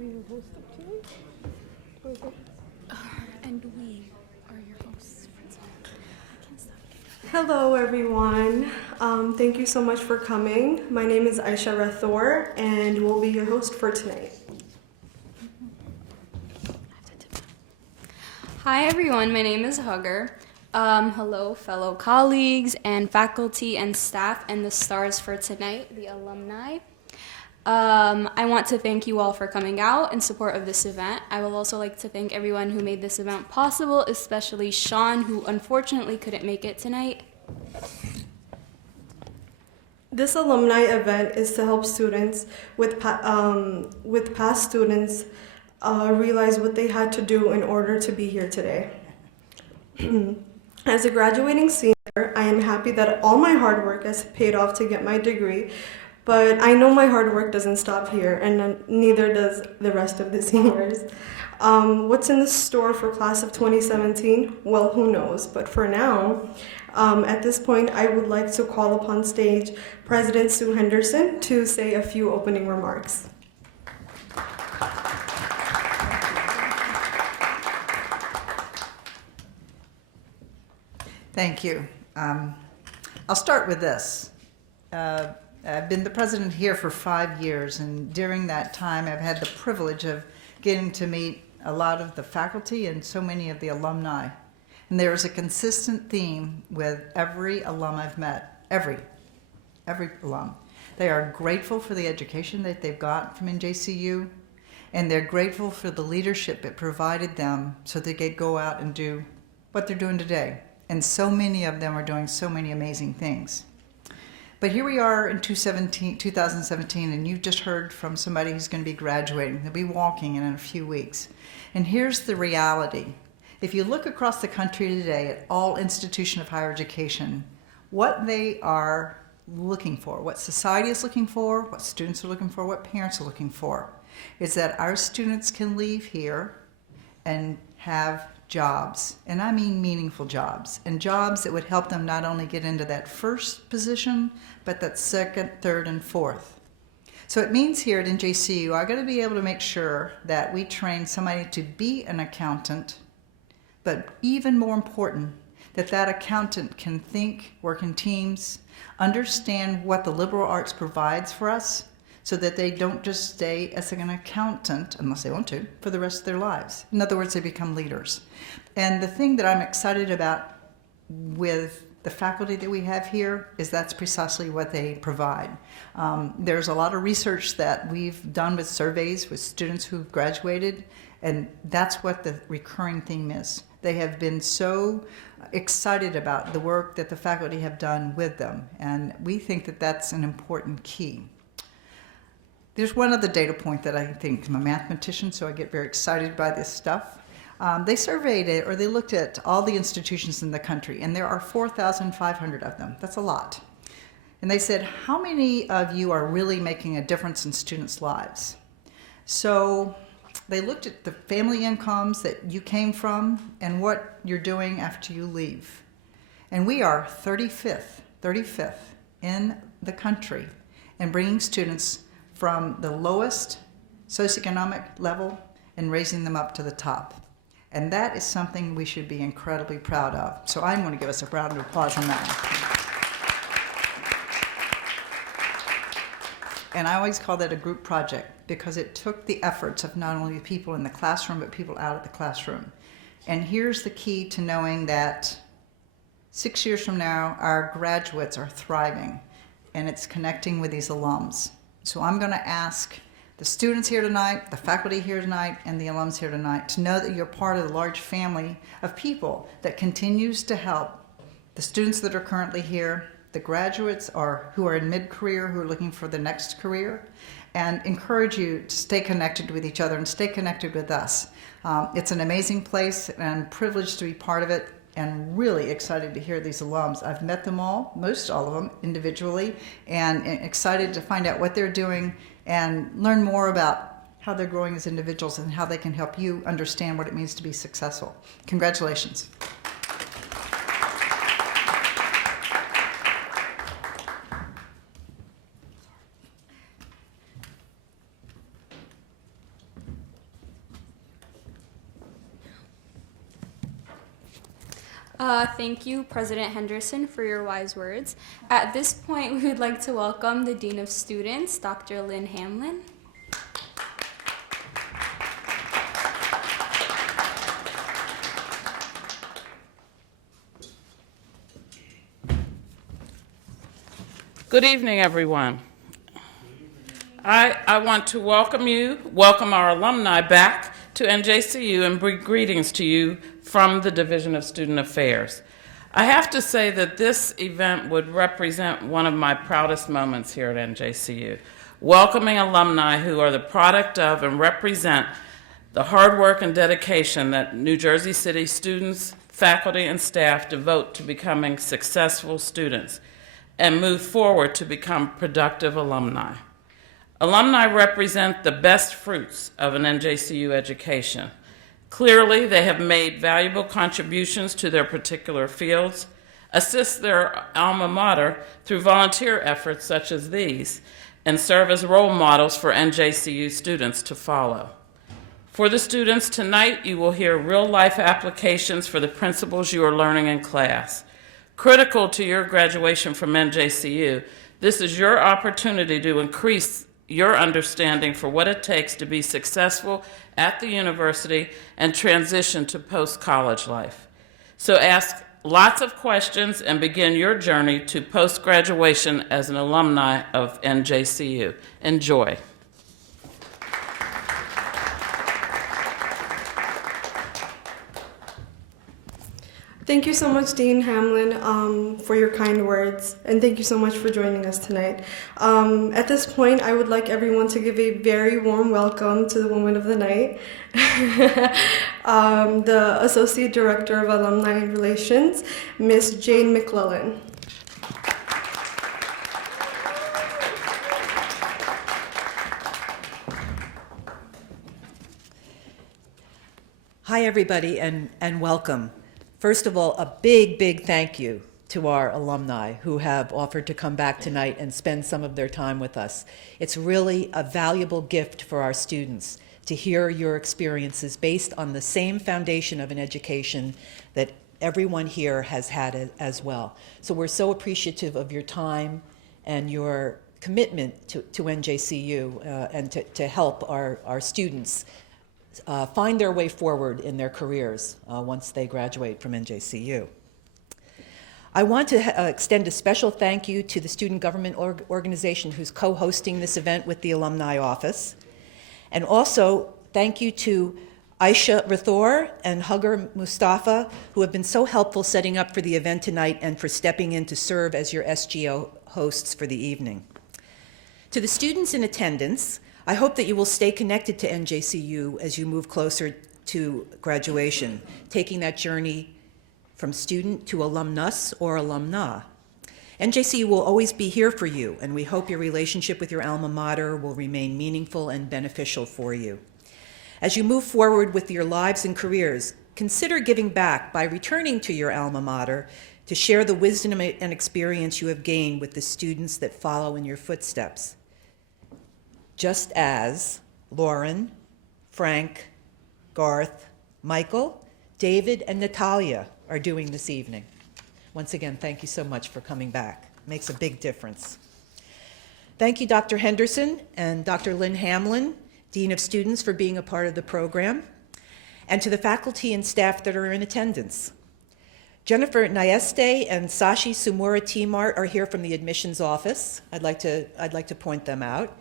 be your host of today? And we are your hosts for tonight. I can't stop. Hello, everyone. Thank you so much for coming. My name is Aisha Rathor, and we'll be your host for tonight. Hi, everyone. My name is Hugger. Hello, fellow colleagues and faculty and staff and the stars for tonight, the alumni. I want to thank you all for coming out in support of this event. I will also like to thank everyone who made this event possible, especially Sean, who unfortunately couldn't make it tonight. This alumni event is to help students with past students realize what they had to do in order to be here today. As a graduating senior, I am happy that all my hard work has paid off to get my degree, but I know my hard work doesn't stop here, and neither does the rest of the seniors. What's in the store for class of 2017? Well, who knows? But for now, at this point, I would like to call upon stage President Sue Henderson to say a few opening remarks. Thank you. I'll start with this. I've been the president here for 5 years, and during that time I've had the privilege of getting to meet a lot of the faculty and so many of the alumni. And there is a consistent theme with every alum I've met, every alum. They are grateful for the education that they've got from NJCU, and they're grateful for the leadership it provided them so they could go out and do what they're doing today. And so many of them are doing so many amazing things. But here we are in 2017, and you've just heard from somebody who's going to be graduating. They'll be walking in a few weeks. And here's the reality. If you look across the country today at all institutions of higher education, what they are looking for, what society is looking for, what students are looking for, what parents are looking for, is that our students can leave here and have jobs, and I mean meaningful jobs, and jobs that would help them not only get into that first position, but that second, third, and fourth. So it means here at NJCU, I've got to be able to make sure that we train somebody to be an accountant, but even more important, that that accountant can think, work in teams, understand what the liberal arts provides for us, so that they don't just stay as an accountant, unless they want to, for the rest of their lives. In other words, they become leaders. And the thing that I'm excited about with the faculty that we have here is that's precisely what they provide. There's a lot of research that we've done with surveys with students who've graduated, and that's what the recurring theme is. They have been so excited about the work that the faculty have done with them, and we think that that's an important key. There's one other data point that I think, I'm a mathematician, so I get very excited by this stuff. They surveyed it, or they looked at all the institutions in the country, and there are 4,500 of them. That's a lot. And they said, how many of you are really making a difference in students' lives? So they looked at the family incomes that you came from and what you're doing after you leave. And we are 35th in the country in bringing students from the lowest socioeconomic level and raising them up to the top. And that is something we should be incredibly proud of. So I'm going to give us a round of applause on that. And I always call that a group project because it took the efforts of not only people in the classroom, but people out of the classroom. And here's the key to knowing that 6 years from now, our graduates are thriving, and it's connecting with these alums. So I'm going to ask the students here tonight, the faculty here tonight, and the alums here tonight to know that you're part of the large family of people that continues to help the students that are currently here, the graduates who are in mid-career, who are looking for the next career, and encourage you to stay connected with each other and stay connected with us. It's an amazing place, and I'm privileged to be part of it, and really excited to hear these alums. I've met them all, most all of them, individually, and excited to find out what they're doing and learn more about how they're growing as individuals and how they can help you understand what it means to be successful. Congratulations. Thank you, President Henderson, for your wise words. At this point, we would like to welcome the Dean of Students, Dr. Lynn Hamlin. Good evening, everyone. I want to welcome our alumni back to NJCU and bring greetings to you from the Division of Student Affairs. I have to say that this event would represent one of my proudest moments here at NJCU, welcoming alumni who are the product of and represent the hard work and dedication that New Jersey City students, faculty, and staff devote to becoming successful students and move forward to become productive alumni. Alumni represent the best fruits of an NJCU education. Clearly, they have made valuable contributions to their particular fields, assist their alma mater through volunteer efforts such as these, and serve as role models for NJCU students to follow. For the students tonight, you will hear real-life applications for the principles you are learning in class. Critical to your graduation from NJCU, this is your opportunity to increase your understanding for what it takes to be successful at the university and transition to post-college life. So ask lots of questions and begin your journey to post-graduation as an alumni of NJCU. Enjoy. Thank you so much, Dean Hamlin, for your kind words, and thank you so much for joining us tonight. At this point, I would like everyone to give a very warm welcome to the woman of the night, the Associate Director of Alumni Relations, Miss Jane McClellan. Hi, everybody, and welcome. First of all, a big thank you to our alumni who have offered to come back tonight and spend some of their time with us. It's really a valuable gift for our students to hear your experiences based on the same foundation of an education that everyone here has had as well. So we're so appreciative of your time and your commitment to NJCU and to help our students find their way forward in their careers once they graduate from NJCU. I want to extend a special thank you to the student government organization who's co-hosting this event with the Alumni Office. And also thank you to Aisha Rathor and Hugger Mustafa, who have been so helpful setting up for the event tonight and for stepping in to serve as your SGO hosts for the evening. To the students in attendance, I hope that you will stay connected to NJCU as you move closer to graduation, taking that journey from student to alumnus or alumna. NJCU will always be here for you, and we hope your relationship with your alma mater will remain meaningful and beneficial for you. As you move forward with your lives and careers, consider giving back by returning to your alma mater to share the wisdom and experience you have gained with the students that follow in your footsteps. Just as Lauren, Frank, Garth, Michael, David, and Natalia are doing this evening. Once again, thank you so much for coming back. It makes a big difference. Thank you, Dr. Henderson and Dr. Lynn Hamlin, Dean of Students, for being a part of the program, and to the faculty and staff that are in attendance. Jennifer Nayeste and Sashi Sumura Timart are here from the admissions office. I'd like to point them out.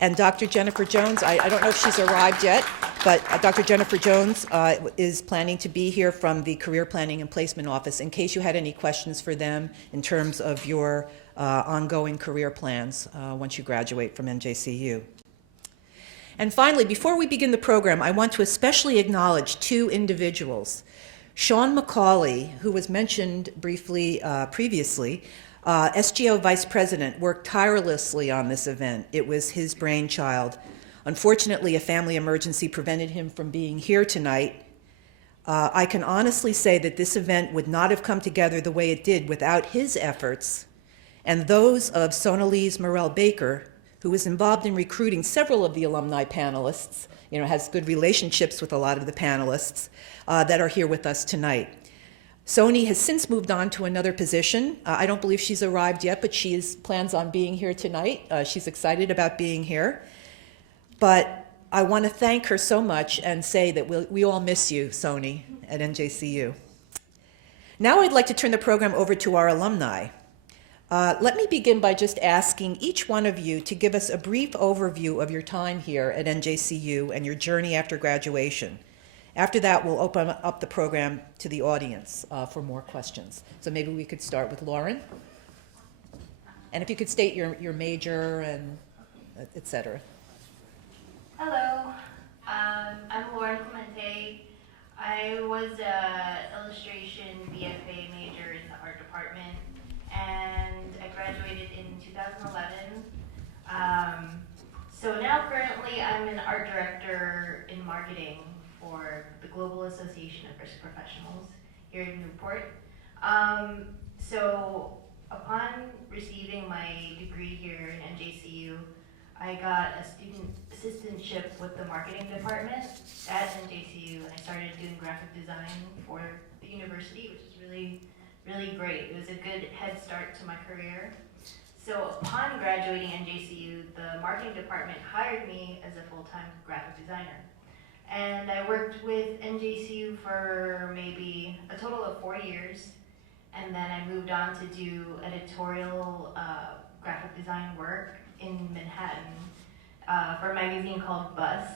And Dr. Jennifer Jones, I don't know if she's arrived yet, but Dr. Jennifer Jones is planning to be here from the Career Planning and Placement Office in case you had any questions for them in terms of your ongoing career plans once you graduate from NJCU. And finally, before we begin the program, I want to especially acknowledge two individuals. Sean McCauley, who was mentioned briefly previously, SGO Vice President, worked tirelessly on this event. It was his brainchild. Unfortunately, a family emergency prevented him from being here tonight. I can honestly say that this event would not have come together the way it did without his efforts and those of Sonalise Morel-Baker, who was involved in recruiting several of the alumni panelists, has good relationships with a lot of the panelists that are here with us tonight. Sony has since moved on to another position. I don't believe she's arrived yet, but she plans on being here tonight. She's excited about being here. But I want to thank her so much and say that we all miss you, Sony, at NJCU. Now I'd like to turn the program over to our alumni. Let me begin by just asking each one of you to give us a brief overview of your time here at NJCU and your journey after graduation. After that, we'll open up the program to the audience for more questions. So maybe we could start with Lauren. And if you could state your major and et cetera. Hello, I'm Lauren Clemente. I was an illustration BFA major in the art department, and I graduated in 2011. So now currently I'm an art director in marketing for the Global Association of Risk Professionals here in Newport. So upon receiving my degree here in NJCU, I got a student assistantship with the marketing department at NJCU, and I started doing graphic design for the university, which is really, really great. It was a good head start to my career. So upon graduating NJCU, the marketing department hired me as a full-time graphic designer. And I worked with NJCU for maybe a total of 4 years, and then I moved on to do editorial graphic design work in Manhattan for a magazine called Bust.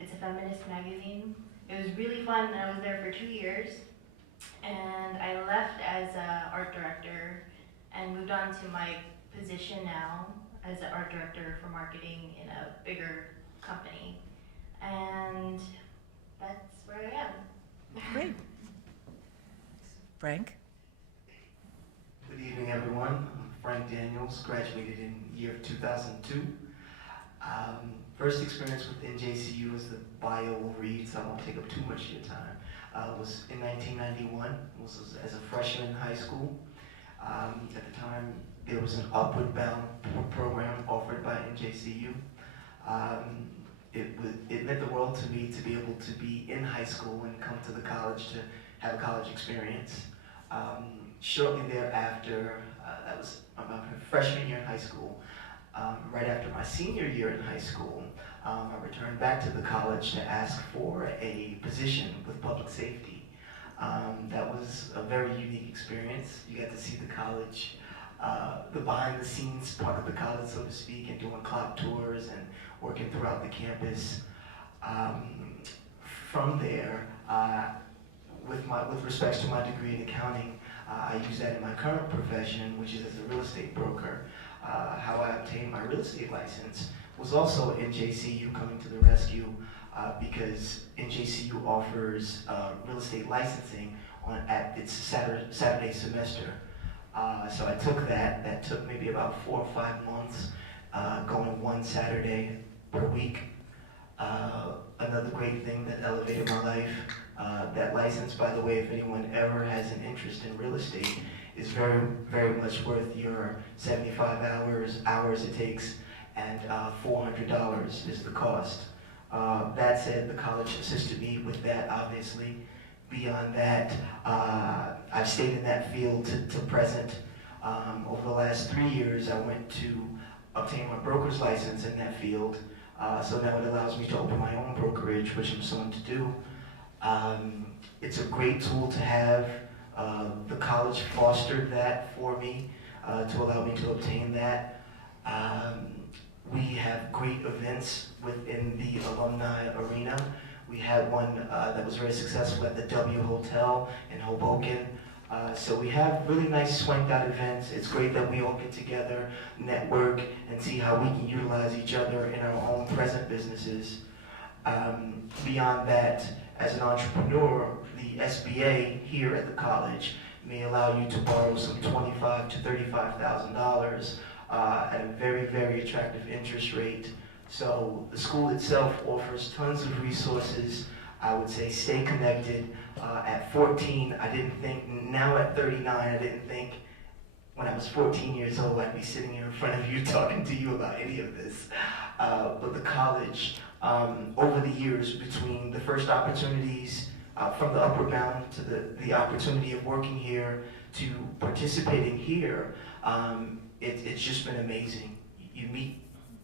It's a feminist magazine. It was really fun. I was there for 2 years, and I left as an art director and moved on to my position now as an art director for marketing in a bigger company. And that's where I am. Great. Frank? Good evening, everyone. I'm Frank Daniels, graduated in year 2002. First experience with NJCU, as the bio will read, so I won't take up too much of your time, was in 1991, was as a freshman in high school. At the time, there was an Upward Bound program offered by NJCU. It meant the world to me to be able to be in high school and come to the college to have a college experience. Shortly thereafter, that was my freshman year in high school. Right after my senior year in high school, I returned back to the college to ask for a position with public safety. That was a very unique experience. You got to see the college, the behind the scenes part of the college, so to speak, and doing clock tours and working throughout the campus. From there, with respects to my degree in accounting, I use that in my current profession, which is as a real estate broker. How I obtained my real estate license was also NJCU coming to the rescue, because NJCU offers real estate licensing at its Saturday semester. So I took that. That took maybe about 4 or 5 months, going one Saturday per week. Another great thing that elevated my life, that license, by the way, if anyone ever has an interest in real estate, is very, very much worth your 75 hours it takes, and $400 is the cost. That said, the college assisted me with that, obviously. Beyond that, I've stayed in that field to present. Over the last 3 years, I went to obtain my broker's license in that field. So now it allows me to open my own brokerage, which I'm soon to do. It's a great tool to have. The college fostered that for me to allow me to obtain that. We have great events within the alumni arena. We had one that was very successful at the W Hotel in Hoboken. So we have really nice swanked out events. It's great that we all get together, network, and see how we can utilize each other in our own present businesses. Beyond that, as an entrepreneur, the SBA here at the college may allow you to borrow some $25,000 to $35,000 at a very, very attractive interest rate. So the school itself offers tons of resources. I would say stay connected. At 14, I didn't think, now at 39, I didn't think when I was 14 years old I'd be sitting here in front of you talking to you about any of this. But the college, over the years, between the first opportunities from the upward bound to the opportunity of working here to participating here, it's just been amazing. You meet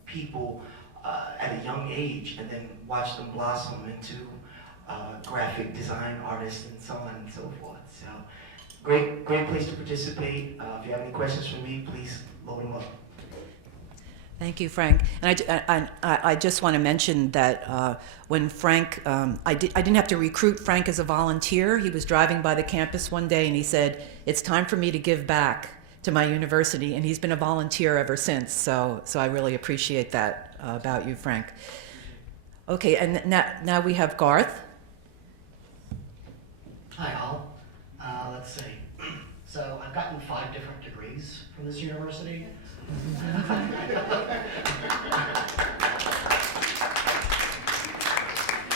people at a young age and then watch them blossom into graphic design artists and so on and so forth. So great place to participate. If you have any questions for me, please load them up. Thank you, Frank. And I just want to mention that when Frank, I didn't have to recruit Frank as a volunteer. He was driving by the campus one day and he said, "It's time for me to give back to my university," and he's been a volunteer ever since. So I really appreciate that about you, Frank. Okay, and now we have Garth. Hi all. Let's see. So I've gotten 5 different degrees from this university.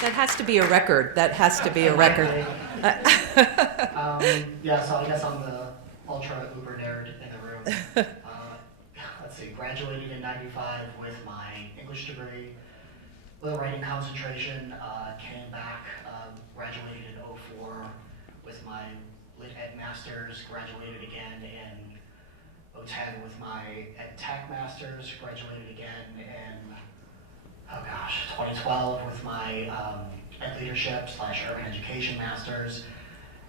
That has to be a record. That has to be a record. Yeah, so I guess I'm the ultra uber nerd in the room. Let's see, graduated in '95 with my English degree, with a writing concentration, came back, graduated in '04 with my Lit Ed Masters, graduated again in '10 with my Ed Tech Masters, graduated again in, 2012 with my Ed Leadership / Urban Education Masters,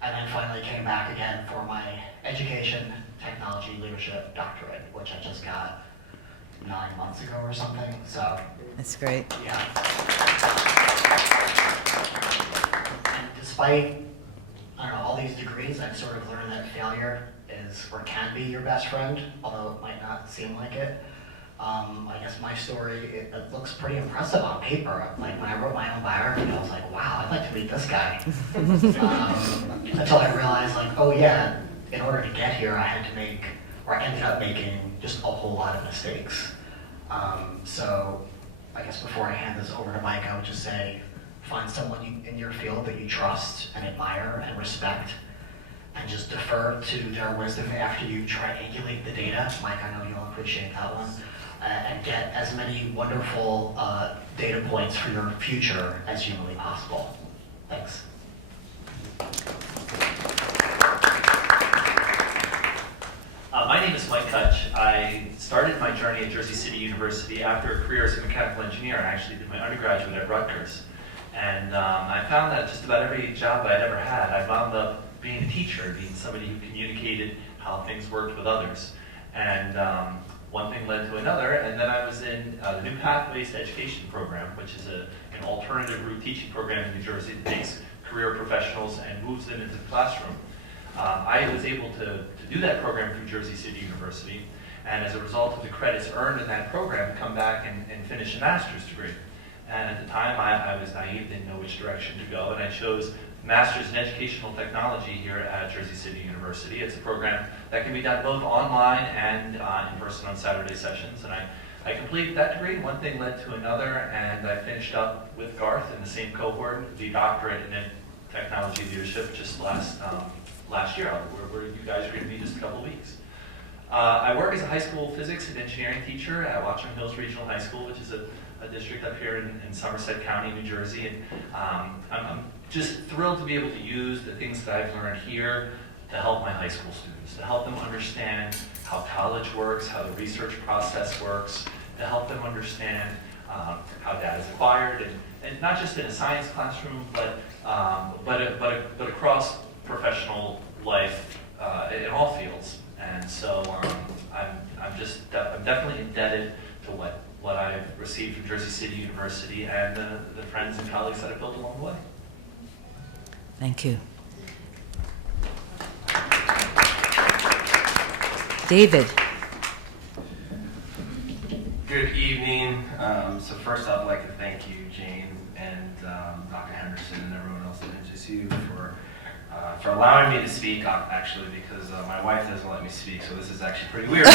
and then finally came back again for my Education Technology Leadership Doctorate, which I just got 9 months ago or something, so. That's great. Yeah. And despite, all these degrees, I've sort of learned that failure is, or can be, your best friend, although it might not seem like it. I guess my story, it looks pretty impressive on paper. Like when I wrote my own biography, I was like, wow, I'd like to meet this guy. Until I realized, like, oh yeah, in order to get here, I had to make, or I ended up making just a whole lot of mistakes. So I guess before I hand this over to Mike, I would just say, find someone in your field that you trust and admire and respect, and just defer to their wisdom after you triangulate the data. Mike, I know you'll appreciate that one. And get as many wonderful data points for your future as humanly possible. Thanks. My name is Mike Kutch. I started my journey at Jersey City University after a career as a mechanical engineer. I actually did my undergraduate at Rutgers. And I found that just about every job I'd ever had, I wound up being a teacher, being somebody who communicated how things worked with others. And one thing led to another, and then I was in the New Pathways to Education program, which is an alternative route teaching program in New Jersey that takes career professionals and moves them into the classroom. I was able to do that program through Jersey City University, and as a result of the credits earned in that program, come back and finish a master's degree. And at the time, I was naive, didn't know which direction to go, and I chose Master's in Educational Technology here at Jersey City University. It's a program that can be done both online and in person on Saturday sessions. And I completed that degree. One thing led to another, and I finished up with Garth in the same cohort, the doctorate in technology leadership just last year, where you guys are going to be just a couple of weeks. I work as a high school physics and engineering teacher at Watchung Hills Regional High School, which is a district up here in Somerset County, New Jersey. And I'm just thrilled to be able to use the things that I've learned here to help my high school students, to help them understand how college works, how the research process works, to help them understand how data is acquired, and not just in a science classroom, but across professional life in all fields. And so I'm definitely indebted to what I've received from Jersey City University and the friends and colleagues that I've built along the way. Thank you. David. Good evening. So first I'd like to thank you, Jane, and Dr. Henderson and everyone else at NJCU for allowing me to speak, actually, because my wife doesn't let me speak, so this is actually pretty weird.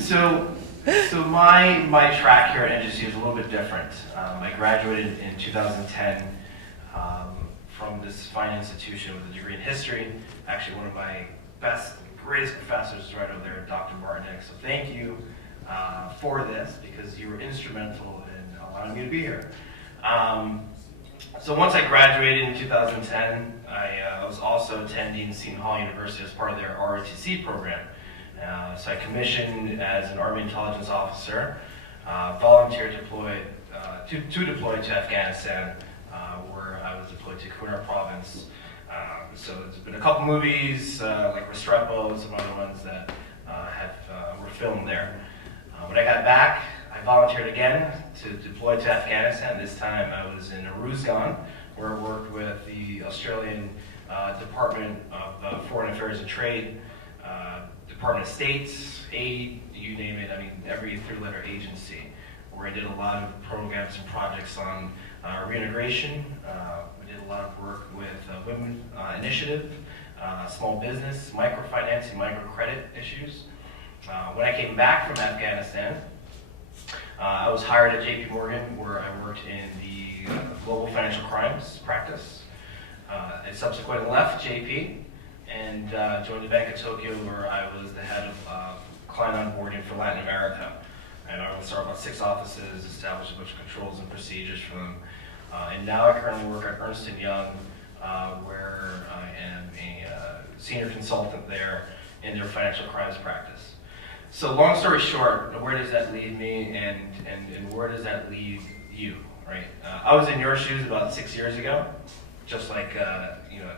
So my track here at NJCU is a little bit different. I graduated in 2010 from this fine institution with a degree in history. Actually, one of my greatest professors is right over there, Dr. Bartnick. So thank you for this, because you were instrumental in allowing me to be here. So once I graduated in 2010, I was also attending Seton Hall University as part of their ROTC program. So I commissioned as an Army Intelligence Officer, volunteered to deploy to Afghanistan, where I was deployed to Kunar Province. So there's been a couple movies, like Restrepo and some other ones that were filmed there. When I got back, I volunteered again to deploy to Afghanistan. This time I was in Aruzgan, where I worked with the Australian Department of Foreign Affairs and Trade, Department of State, aid, you name it, I mean, every three-letter agency, where I did a lot of programs and projects on reintegration. We did a lot of work with Women Initiative, small business, microfinancing, microcredit issues. When I came back from Afghanistan, I was hired at JP Morgan, where I worked in the global financial crimes practice. I subsequently left JP and joined the Bank of Tokyo, where I was the head of client onboarding for Latin America. And I started about 6 offices, established a bunch of controls and procedures for them. And now I currently work at Ernst & Young, where I am a senior consultant there in their financial crimes practice. So long story short, where does that leave me, and where does that leave you, right? I was in your shoes about 6 years ago, just like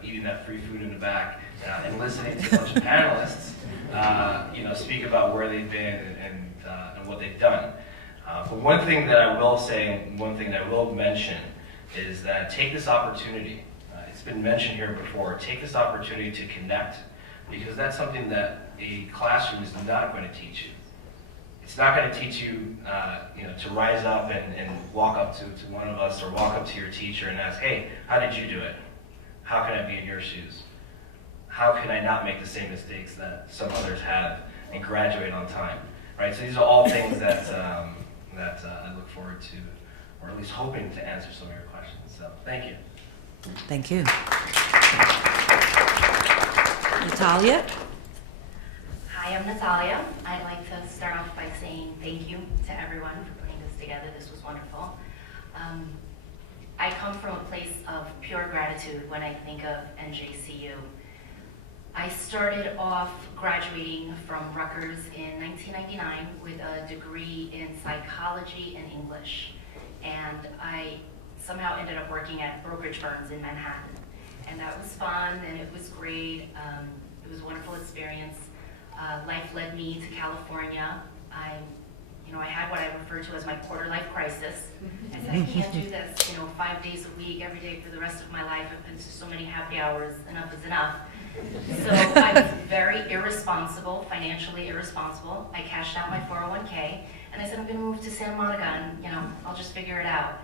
eating that free food in the back and listening to a bunch of panelists, speak about where they've been and what they've done. But one thing that I will say, and one thing that I will mention, is that take this opportunity. It's been mentioned here before. Take this opportunity to connect, because that's something that a classroom is not going to teach you. It's not going to teach you, to rise up and walk up to one of us, or walk up to your teacher and ask, hey, how did you do it? How can I be in your shoes? How can I not make the same mistakes that some others have and graduate on time? Right? So these are all things that I look forward to, or at least hoping to answer some of your questions. So thank you. Thank you. Natalia? Hi, I'm Natalia. I'd like to start off by saying thank you to everyone for putting this together. This was wonderful. I come from a place of pure gratitude when I think of NJCU. I started off graduating from Rutgers in 1999 with a degree in psychology and English. And I somehow ended up working at brokerage firms in Manhattan. And that was fun, and it was great. It was a wonderful experience. Life led me to California. I had what I refer to as my quarter-life crisis. I said, I can't do this, 5 days a week, every day for the rest of my life. I've been to so many happy hours. Enough is enough. So I was very irresponsible, financially irresponsible. I cashed out my 401k, and I said, I'm going to move to Santa Monica, and I'll just figure it out.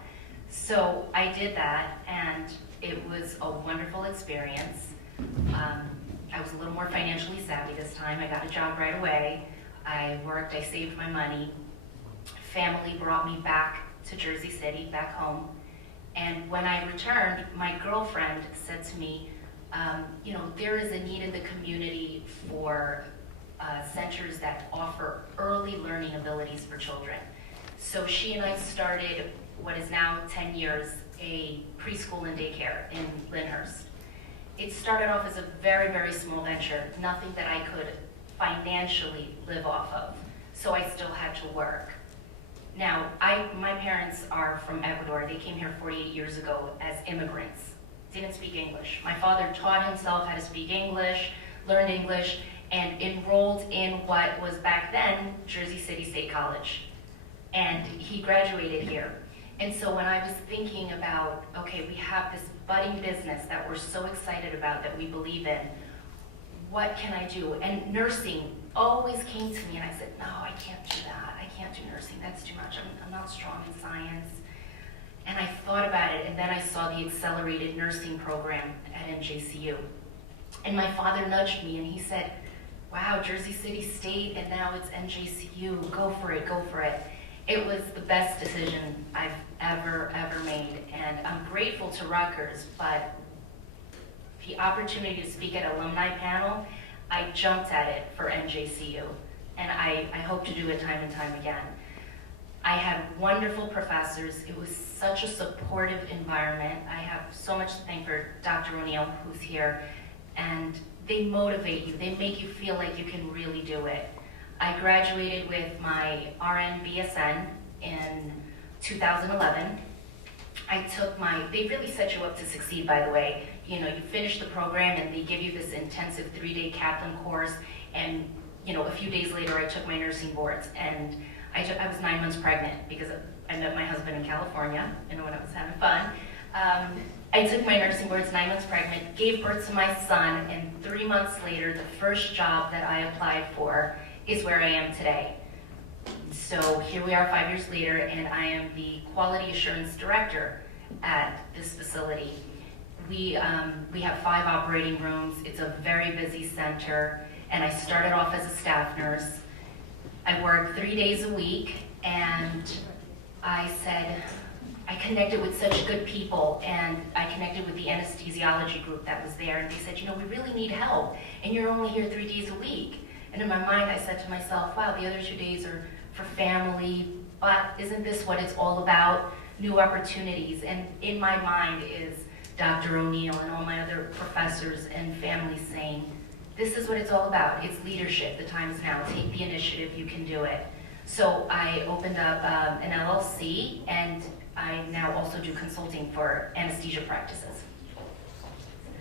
So I did that, and it was a wonderful experience. I was a little more financially savvy this time. I got a job right away. I worked, I saved my money. Family brought me back to Jersey City, back home. And when I returned, my girlfriend said to me, there is a need in the community for centers that offer early learning abilities for children. So she and I started what is now 10 years, a preschool and daycare in Lyndhurst. It started off as a very, very small venture, nothing that I could financially live off of. So I still had to work. Now, my parents are from Ecuador. They came here 48 years ago as immigrants. Didn't speak English. My father taught himself how to speak English, learned English, and enrolled in what was back then Jersey City State College. And he graduated here. And so when I was thinking about, okay, we have this budding business that we're so excited about, that we believe in, what can I do? And nursing always came to me, and I said, no, I can't do that. I can't do nursing. That's too much. I'm not strong in science. And I thought about it, and then I saw the accelerated nursing program at NJCU. And my father nudged me, and he said, wow, Jersey City State, and now it's NJCU. Go for it, go for it. It was the best decision I've ever made. And I'm grateful to Rutgers, but the opportunity to speak at alumni panel, I jumped at it for NJCU. And I hope to do it time and time again. I had wonderful professors. It was such a supportive environment. I have so much to thank for Dr. O'Neill, who's here, and they motivate you. They make you feel like you can really do it. I graduated with my RN BSN in 2011. They really set you up to succeed, by the way. You know, you finish the program and they give you this intensive 3-day kaplan course, and you know, a few days later I took my nursing boards, and I was 9 months pregnant because I met my husband in California, you know, when I was having fun. I took my nursing boards, 9 months pregnant, gave birth to my son, and 3 months later, the first job that I applied for is where I am today. So here we are 5 years later, and I am the Quality Assurance Director at this facility. We have 5 operating rooms. It's a very busy center, and I started off as a staff nurse. I worked 3 days a week, and I connected with such good people, and I connected with the anesthesiology group that was there, and they said, you know, we really need help, and you're only here 3 days a week. And in my mind, I said to myself, wow, the other 2 days are for family, but isn't this what it's all about? New opportunities. And in my mind is Dr. O'Neill and all my other professors and families saying, this is what it's all about. It's leadership. The time is now. Take the initiative. You can do it. So I opened up an LLC, and I now also do consulting for anesthesia practices.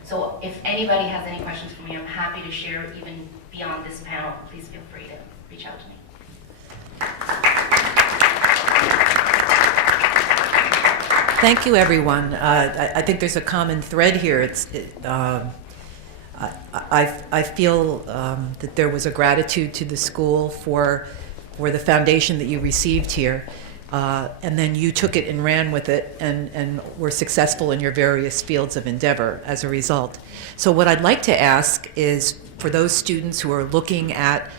So if anybody has any questions for me, I'm happy to share even beyond this panel. Please feel free to reach out to me. Thank you, everyone. I think there's a common thread here. I feel that there was a gratitude to the school for the foundation that you received here, and then you took it and ran with it and were successful in your various fields of endeavor as a result. So what I'd like to ask is for those students who are looking at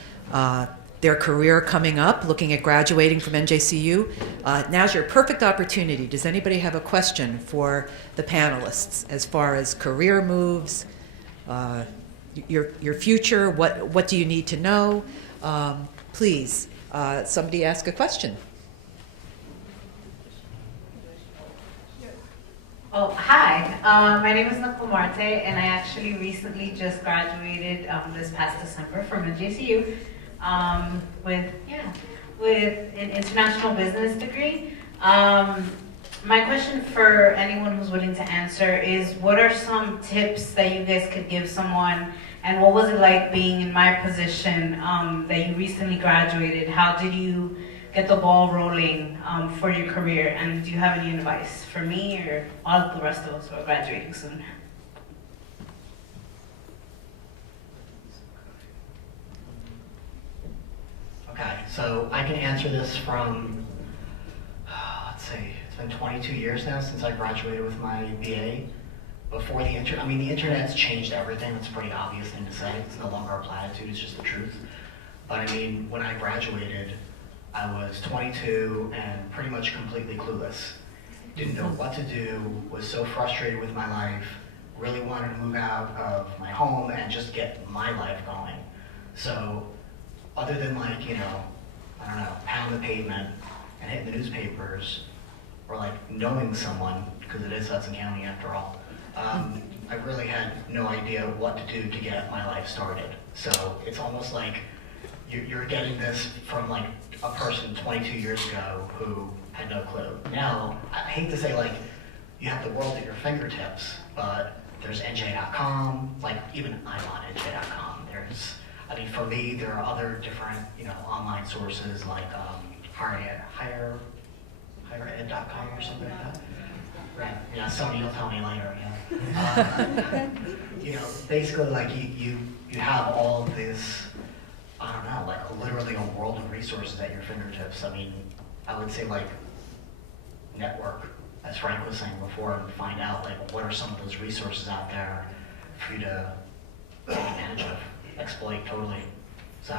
their career coming up, looking at graduating from NJCU, now's your perfect opportunity. Does anybody have a question for the panelists as far as career moves, your future, what do you need to know? Please, somebody ask a question. Oh, hi. My name is Nicole Marte, and I actually recently just graduated this past December from NJCU with an international business degree. My question for anyone who's willing to answer is, what are some tips that you guys could give someone, and what was it like being in my position that you recently graduated? How did you get the ball rolling for your career, and do you have any advice for me or all of the rest of us who are graduating soon? Okay, so I can answer this from, let's see, it's been 22 years now since I graduated with my BA. Before the internet, I mean, the internet's changed everything. It's a pretty obvious thing to say. It's no longer a platitude, it's just the truth. But I mean, when I graduated, I was 22 and pretty much completely clueless. Didn't know what to do, was so frustrated with my life, really wanted to move out of my home and just get my life going. So other than like, you know, I don't know, pound the pavement and hitting the newspapers, or like knowing someone, because it is Hudson County after all, I really had no idea what to do to get my life started. So it's almost like you're getting this from like a person 22 years ago who had no clue. Now, I hate to say like you have the world at your fingertips, but there's NJ.com, like even I'm on NJ.com. I mean, for me, there are other different, you know, online sources like highered.com or something like that. Right. Yeah, somebody will tell me later. Yeah. You know, basically, like you have all of this. I don't know, like literally a world of resources at your fingertips. I mean, I would say like network, as Frank was saying before, and find out like what are some of those resources out there for you to take advantage of, exploit totally. So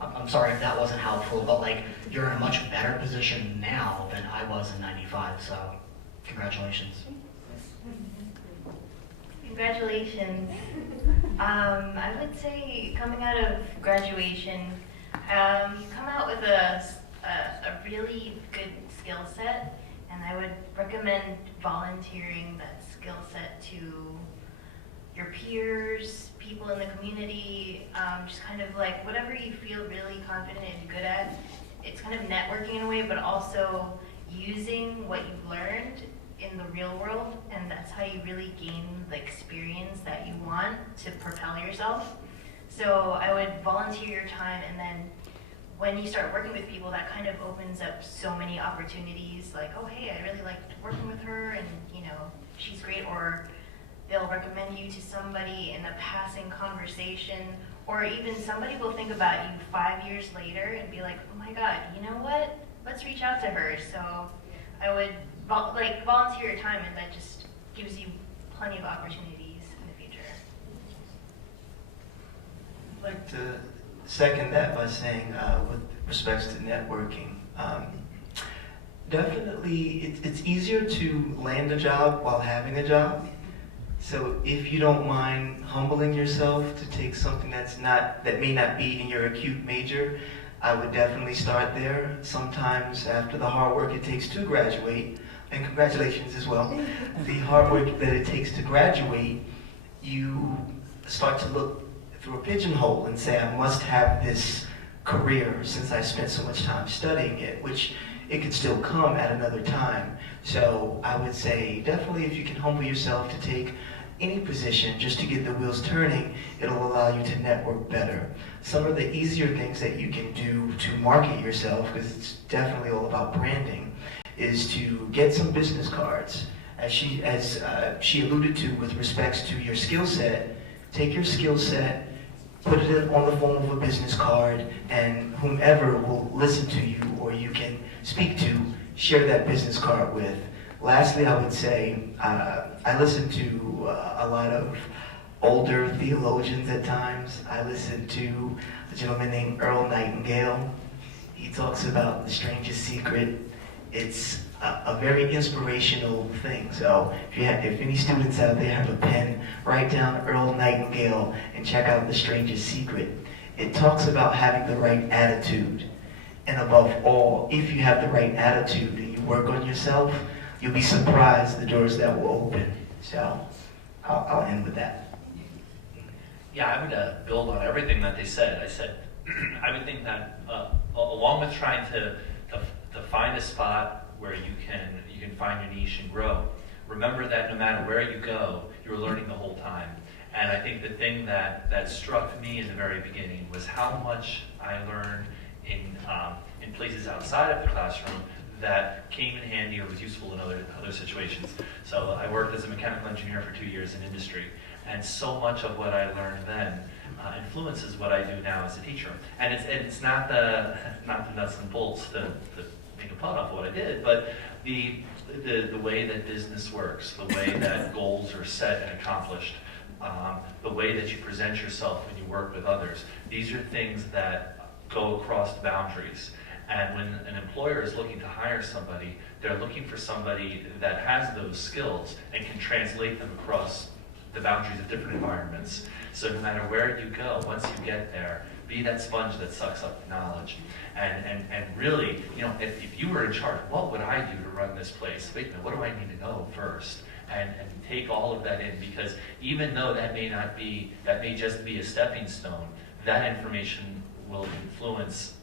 I'm sorry if that wasn't helpful, but like you're in a much better position now than I was in '95. So congratulations. Congratulations. I would say coming out of graduation, you come out with a a really good skill set, and I would recommend volunteering that skill set to your peers, people in the community, just kind of like whatever you feel really confident and good at. It's kind of networking in a way, but also using what you've learned in the real world, and that's how you really gain the experience that you want to propel yourself. So I would volunteer your time, and then when you start working with people, that kind of opens up so many opportunities, like, oh hey, I really liked working with her, and you know, she's great, or they'll recommend you to somebody in a passing conversation, or even somebody will think about you 5 years later and be like, oh my god, you know what? Let's reach out to her. So I would volunteer your time, and that just gives you plenty of opportunities in the future. I'd like to second that by saying, with respects to networking, definitely it's easier to land a job while having a job. So if you don't mind humbling yourself to take something that may not be in your acute major, I would definitely start there. Sometimes after the hard work it takes to graduate, and congratulations as well, the hard work that it takes to graduate, you start to look through a pigeonhole and say, I must have this career since I spent so much time studying it, which it could still come at another time. So I would say definitely if you can humble yourself to take any position just to get the wheels turning, it'll allow you to network better. Some of the easier things that you can do to market yourself, because it's definitely all about branding, is to get some business cards. As she alluded to with respects to your skill set, take your skill set, put it on the form of a business card, and whomever will listen to you or you can speak to, share that business card with. Lastly, I would say, I listen to a lot of older theologians at times. I listen to a gentleman named Earl Nightingale. He talks about the strangest secret. It's a very inspirational thing. So if any students out there have a pen, write down Earl Nightingale and check out The Strangest Secret. It talks about having the right attitude. And above all, if you have the right attitude and you work on yourself, you'll be surprised the doors that will open. So I'll end with that. Yeah, I would build on everything that they said. I said, I would think that along with trying to find a spot where you can find your niche and grow, remember that no matter where you go, you're learning the whole time. And I think the thing that struck me in the very beginning was how much I learned in places outside of the classroom that came in handy or was useful in other situations. So I worked as a mechanical engineer for 2 years in industry, and so much of what I learned then influences what I do now as a teacher. And it's not the nuts and bolts to make a pun off of what I did, but the way that business works, the way that goals are set and accomplished, the way that you present yourself when you work with others. These are things that go across boundaries. And when an employer is looking to hire somebody, they're looking for somebody that has those skills and can translate them across the boundaries of different environments. So no matter where you go, once you get there, be that sponge that sucks up the knowledge. And really, you know, if you were in charge, what would I do to run this place? Wait a minute, what do I need to know first? And take all of that in, because even though that may just be a stepping stone, that information will influence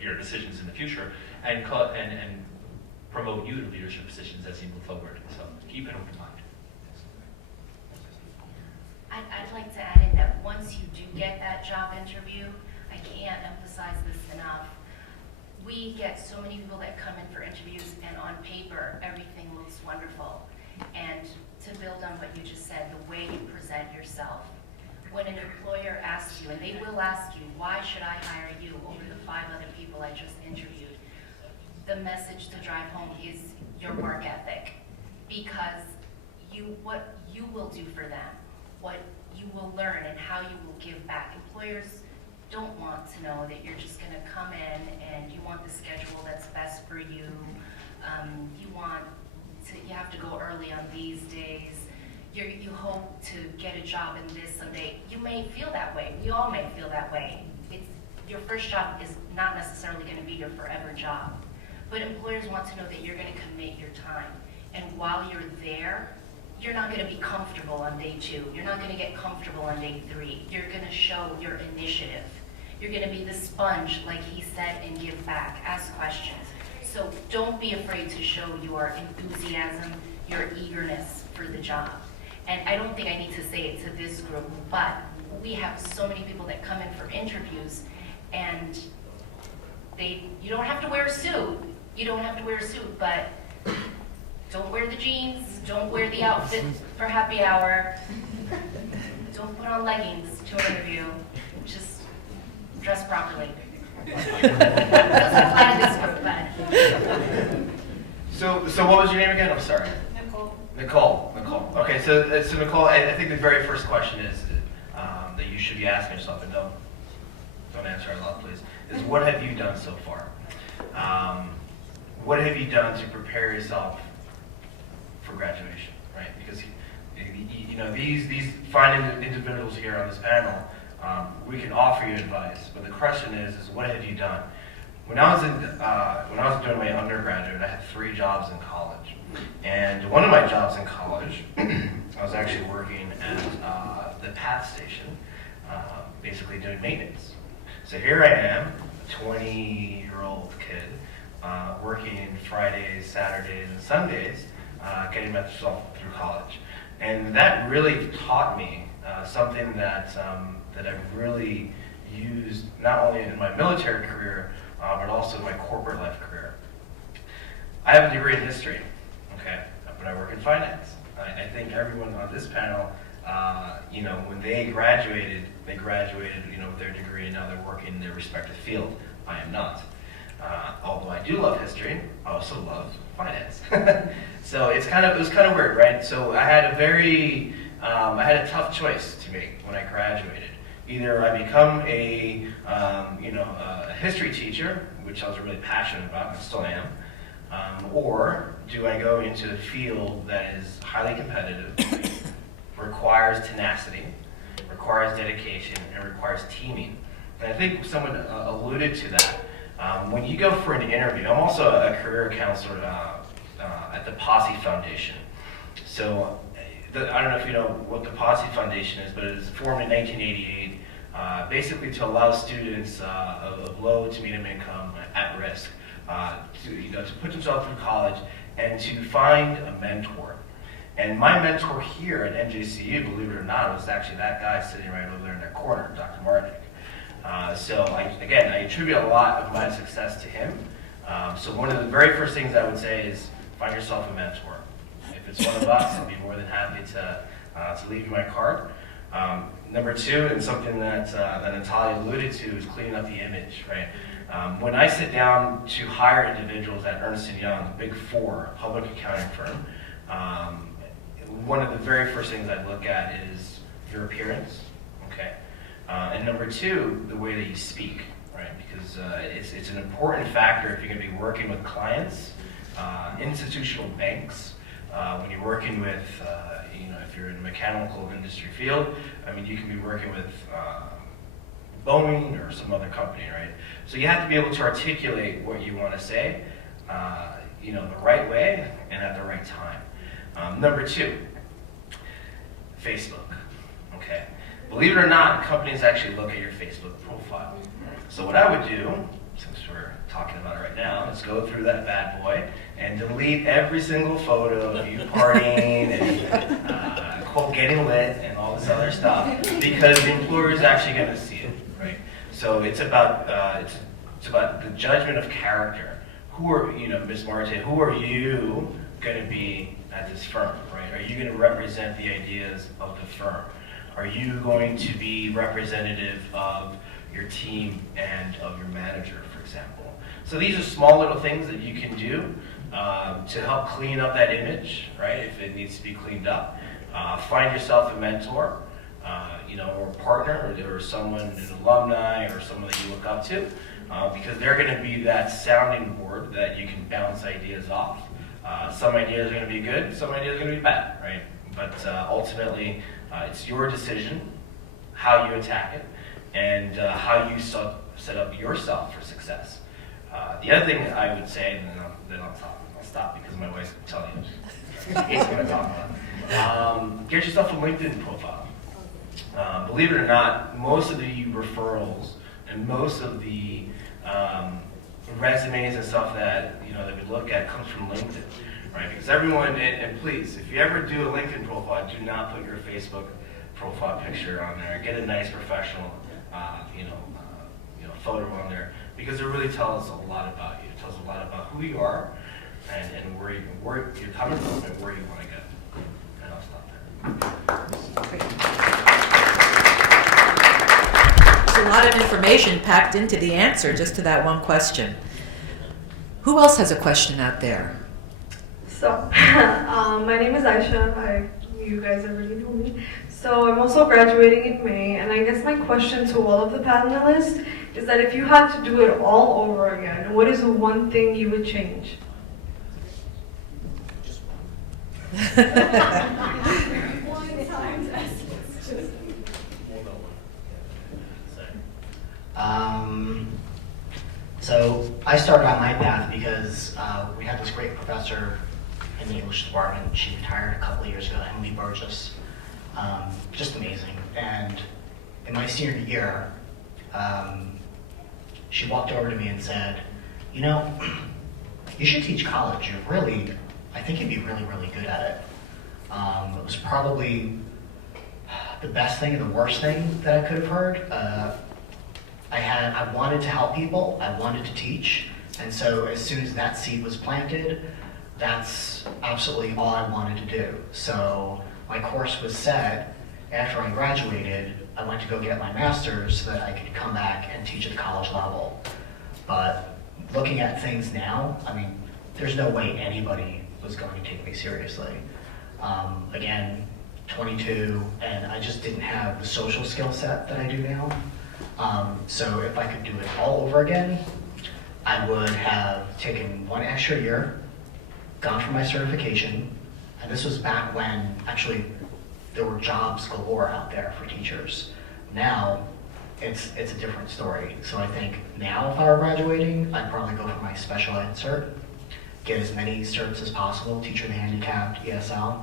your decisions in the future and promote you to leadership positions as you move forward. So keep an open mind. I'd like to add in that once you do get that job interview, I can't emphasize this enough. We get so many people that come in for interviews, and on paper, everything looks wonderful. And to build on what you just said, the way you present yourself. When an employer asks you, and they will ask you, why should I hire you over the 5 other people I just interviewed? The message to drive home is your work ethic. Because what you will do for them, what you will learn and how you will give back. Employers don't want to know that you're just going to come in and you want the schedule that's best for you. You have to go early on these days. You hope to get a job in this someday. You may feel that way. We all may feel that way. your first job is not necessarily going to be your forever job. But employers want to know that you're going to commit your time. And while you're there, you're not going to be comfortable on day 2. You're not going to get comfortable on day 3. You're going to show your initiative. You're going to be the sponge, like he said, and give back, ask questions. So don't be afraid to show your enthusiasm, your eagerness for the job. And I don't think I need to say it to this group, but we have so many people that come in for interviews, and you don't have to wear a suit. You don't have to wear a suit, but don't wear the jeans, don't wear the outfit for happy hour, don't put on leggings to an interview, just dress properly. Doesn't apply to this group, but. So what was your name again? I'm sorry. Nicole. Okay, so Nicole, I think the very first question is that you should be asking yourself, and don't answer out loud, please, is what have you done so far? What have you done to prepare yourself for graduation, right? Because you know these fine individuals here on this panel, we can offer you advice, but the question is what have you done? When I was doing my undergraduate, I had 3 jobs in college, and one of my jobs in college, I was actually working at the PATH station, basically doing maintenance. So here I am, a 20-year-old kid, working Fridays, Saturdays, and Sundays, getting myself through college. And that really taught me something that I've really used not only in my military career, but also in my corporate life career. I have a degree in history, okay, but I work in finance. I think everyone on this panel, you know, when they graduated, you know, with their degree, and now they're working in their respective field. I am not. Although I do love history, I also love finance. So it was kind of weird, right? So I had a tough choice to make when I graduated. Either I become a history teacher, which I was really passionate about, and still am, or do I go into a field that is highly competitive, requires tenacity, requires dedication, and requires teaming. And I think someone alluded to that. When you go for an interview, I'm also a career counselor at the Posse Foundation. So I don't know if you know what the Posse Foundation is, but it was formed in 1988, basically to allow students of low to medium income at risk to put themselves through college and to find a mentor. And my mentor here at NJCU, believe it or not, was actually that guy sitting right over there in that corner, Dr. Martinick. So I attribute a lot of my success to him. So one of the very first things I would say is find yourself a mentor. If it's one of us, I'll be more than happy to leave you my card. Number 2, and something that Natalia alluded to, is cleaning up the image, right? When I sit down to hire individuals at Ernst & Young, the Big 4 public accounting firm, one of the very first things I look at is your appearance, okay? And number 2, the way that you speak, right? Because it's an important factor if you're going to be working with clients, institutional banks, when you're working with, if you're in the mechanical industry field, I mean, you can be working with Boeing or some other company, right? So you have to be able to articulate what you want to say, the right way and at the right time. Number 2, Facebook, okay? Believe it or not, companies actually look at your Facebook profile. So what I would do, since we're talking about it right now, is go through that bad boy and delete every single photo of you partying and quote getting lit and all this other stuff, because the employer is actually going to see it, right? So it's about the judgment of character. Who are Ms. Marte? Who are you going to be at this firm, right? Are you going to represent the ideas of the firm? Are you going to be representative of your team and of your manager, for example? So these are small little things that you can do to help clean up that image, right, if it needs to be cleaned up. Find yourself a mentor, or a partner, or someone, an alumni, or someone that you look up to, because they're going to be that sounding board that you can bounce ideas off. Some ideas are going to be good, some ideas are going to be bad, right? But ultimately, it's your decision how you attack it and how you set up yourself for success. The other thing I would say, and then I'll stop because my wife's telling you. In case I'm going to talk about. Get yourself a LinkedIn profile. Believe it or not, most of the referrals and most of the resumes and stuff that that we look at comes from LinkedIn, right? Because everyone, and please, if you ever do a LinkedIn profile, do not put your Facebook profile picture on there. Get a nice professional, photo on there, because it really tells a lot about you. It tells a lot about who you are and where you're coming from and where you want to go. And I'll stop there. There's a lot of information packed into the answer just to that one question. Who else has a question out there? So, my name is Aisha. You guys already know me. So I'm also graduating in May, and I guess my question to all of the panelists is that if you had to do it all over again, what is the one thing you would change? So I started on my path because we had this great professor in the English department. She retired a couple of years ago, Emily Burgess. Just amazing. And in my senior year, she walked over to me and said, you should teach college. I think you'd be really, really good at it. It was probably the best thing and the worst thing that I could have heard. I wanted to help people, I wanted to teach, and so as soon as that seed was planted, that's absolutely all I wanted to do. So my course was set. After I graduated, I went to go get my master's so that I could come back and teach at the college level. But looking at things now, there's no way anybody was going to take me seriously. Again, 22, and I just didn't have the social skill set that I do now. So if I could do it all over again, I would have taken one extra year, gone for my certification, and this was back when actually there were jobs galore out there for teachers. Now, it's a different story. So I think now if I were graduating, I'd probably go for my special ed cert, get as many certs as possible, teacher of the handicapped, ESL,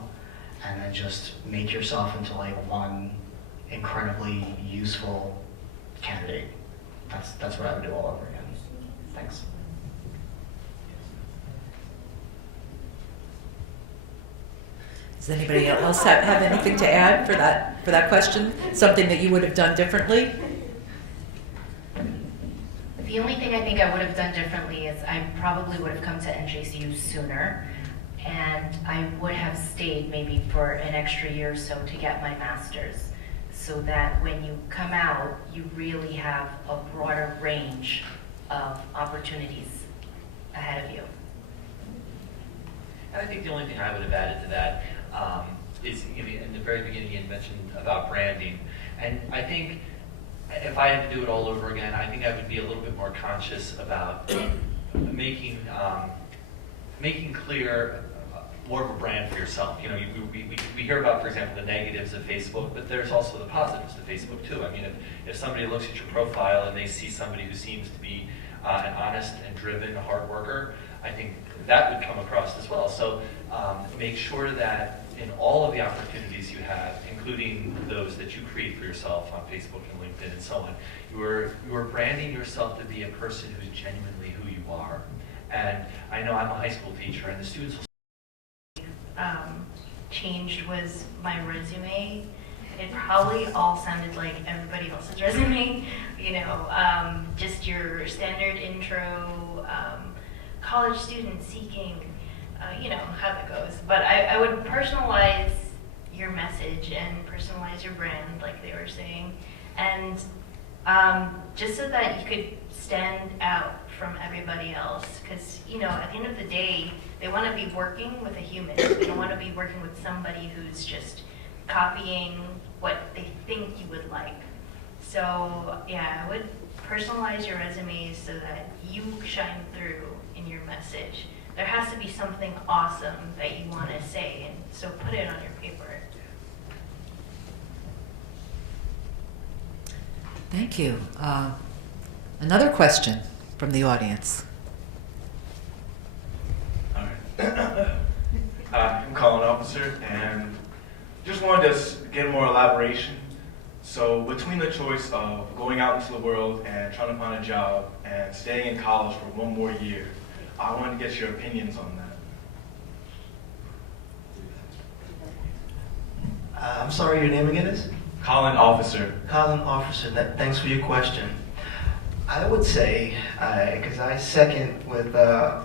and then just make yourself into like one incredibly useful candidate. That's what I would do all over again. Thanks. Does anybody else have anything to add for that question? Something that you would have done differently? The only thing I think I would have done differently is I probably would have come to NJCU sooner, and I would have stayed maybe for an extra year or so to get my master's, so that when you come out, you really have a broader range of opportunities ahead of you. And I think the only thing I would have added to that is, in the very beginning you mentioned about branding, and I think if I had to do it all over again, I think I would be a little bit more conscious about making clear more of a brand for yourself. We hear about, for example, the negatives of Facebook, but there's also the positives to Facebook too. If somebody looks at your profile and they see somebody who seems to be an honest and driven hard worker, I think that would come across as well. So make sure that in all of the opportunities you have, including those that you create for yourself on Facebook and LinkedIn and so on, you are branding yourself to be a person who's genuinely who you are. And I know I'm a high school teacher, and the students will changed was my resume. It probably all sounded like everybody else's resume, just your standard intro, college student seeking, how that goes. But I would personalize your message and personalize your brand, like they were saying, and just so that you could stand out from everybody else. Because, at the end of the day, they want to be working with a human. They don't want to be working with somebody who's just copying what they think you would like. So, yeah, I would personalize your resumes so that you shine through in your message. There has to be something awesome that you want to say, and so put it on your paper. Thank you. Another question from the audience. I'm calling officer, and just wanted to get more elaboration. So between the choice of going out into the world and trying to find a job and staying in college for one more year, I wanted to get your opinions on that. I'm sorry, your name again is? Colin Officer. Colin Officer, thanks for your question. I would say, because I second what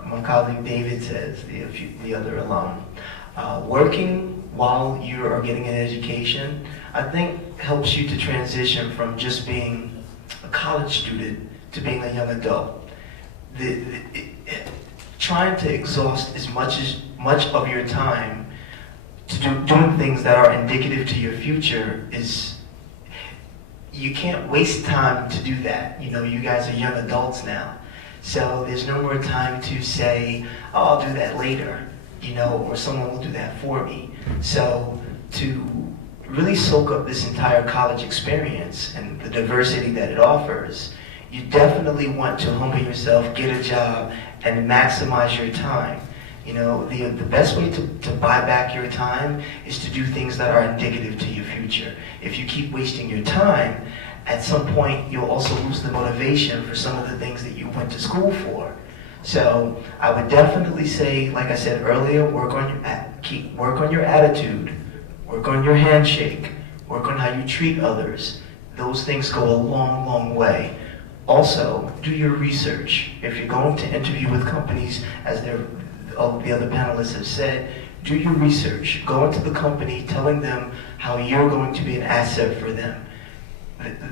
my colleague David says, the other alum, working while you are getting an education, I think helps you to transition from just being a college student to being a young adult. Trying to exhaust as much of your time to doing things that are indicative to your future is, you can't waste time to do that. You know, you guys are young adults now. So there's no more time to say, oh, I'll do that later, you know, or someone will do that for me. So to really soak up this entire college experience and the diversity that it offers, you definitely want to humble yourself, get a job, and maximize your time. You know, the best way to buy back your time is to do things that are indicative to your future. If you keep wasting your time, at some point you'll also lose the motivation for some of the things that you went to school for. So I would definitely say, like I said earlier, work on your attitude, work on your handshake, work on how you treat others. Those things go a long, long way. Also, do your research. If you're going to interview with companies, as the other panelists have said, do your research. Go into the company telling them how you're going to be an asset for them.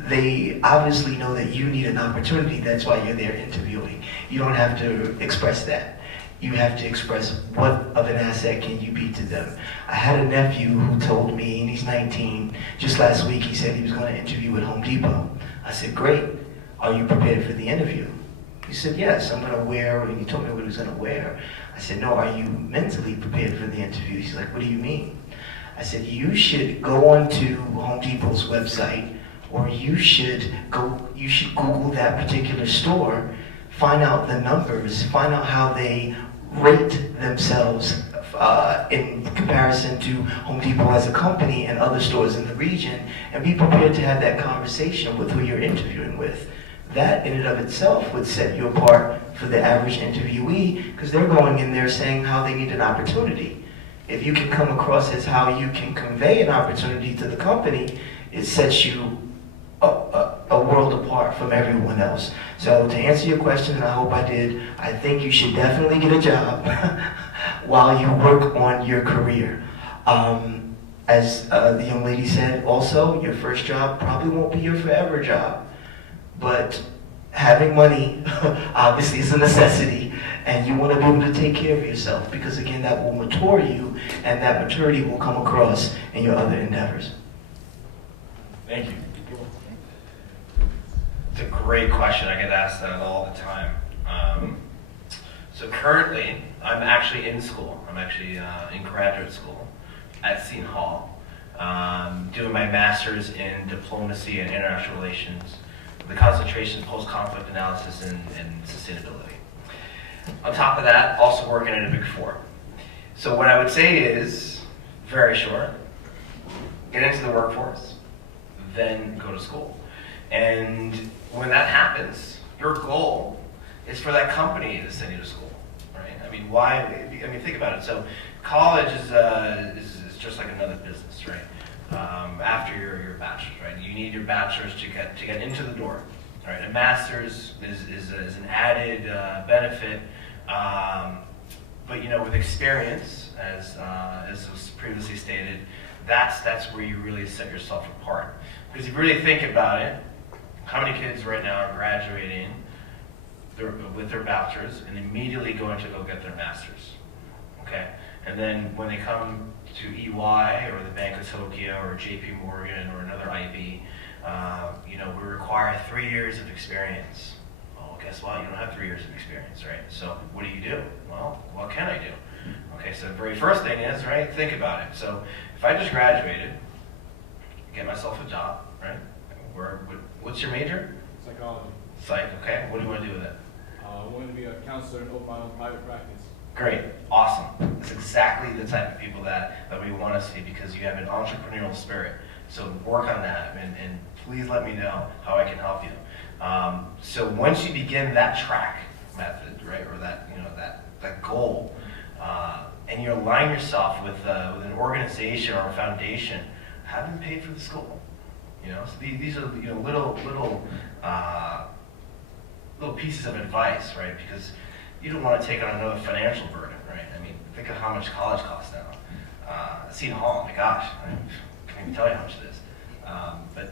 They obviously know that you need an opportunity, that's why you're there interviewing. You don't have to express that. You have to express what of an asset can you be to them. I had a nephew who told me, and he's 19, just last week he said he was going to interview at Home Depot. I said, great, are you prepared for the interview? He said, yes, I'm going to wear, and he told me what he was going to wear. I said, no, are you mentally prepared for the interview? He's like, what do you mean? I said, you should go onto Home Depot's website, or you should Google that particular store, find out the numbers, find out how they rate themselves in comparison to Home Depot as a company and other stores in the region, and be prepared to have that conversation with who you're interviewing with. That in and of itself would set you apart for the average interviewee, because they're going in there saying how they need an opportunity. If you can come across as how you can convey an opportunity to the company, it sets you a world apart from everyone else. So to answer your question, and I hope I did, I think you should definitely get a job while you work on your career. As the young lady said, also, your first job probably won't be your forever job. But having money obviously is a necessity, and you want to be able to take care of yourself, because again, that will mature you, and that maturity will come across in your other endeavors. Thank you. It's a great question. I get asked that all the time. So currently, I'm actually in school. I'm actually in graduate school at Seton Hall, doing my master's in diplomacy and international relations, the concentration post-conflict analysis and sustainability. On top of that, also working at a Big Four. So what I would say is, very short, get into the workforce, then go to school. And when that happens, your goal is for that company to send you to school, right? I mean, why? I mean, think about it. So college is just like another business, right? After your bachelor's, right? You need your bachelor's to get into the door, right? A master's is an added benefit, but you know, with experience, as was previously stated, that's where you really set yourself apart. Because if you really think about it, how many kids right now are graduating with their bachelor's and immediately going to go get their master's? Okay, and then when they come to EY or the Bank of Tokyo or JP Morgan or another IB, you know, we require 3 years of experience. Well, guess what? You don't have 3 years of experience, right? So what do? Well, what can I do? Okay, so the very first thing is, right, think about it. So if I just graduated, get myself a job, right? What's your major? Psychology. Psych, okay. What do you want to do with it? I wanted to be a counselor and open my own private practice. Great, awesome. That's exactly the type of people that we want to see because you have an entrepreneurial spirit. So work on that and please let me know how I can help you. So once you begin that track method, right, or that, you know, that goal, and you align yourself with an organization or a foundation, have them paid for the school. You know, so these are, you know, little pieces of advice, right? Because you don't want to take on another financial burden, right? I mean, think of how much college costs now. Seton Hall, my gosh, I can't even tell you how much it is. But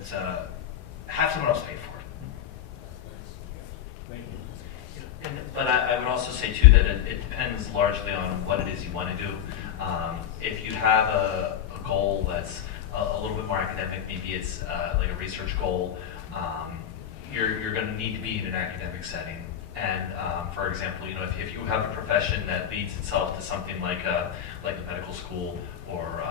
have someone else pay for it. Thank you. But I would also say too that it depends largely on what it is you want to do. If you have a goal that's a little bit more academic, maybe it's like a research goal, you're going to need to be in an academic setting. And for example, you know, if you have a profession that leads itself to something like a medical school or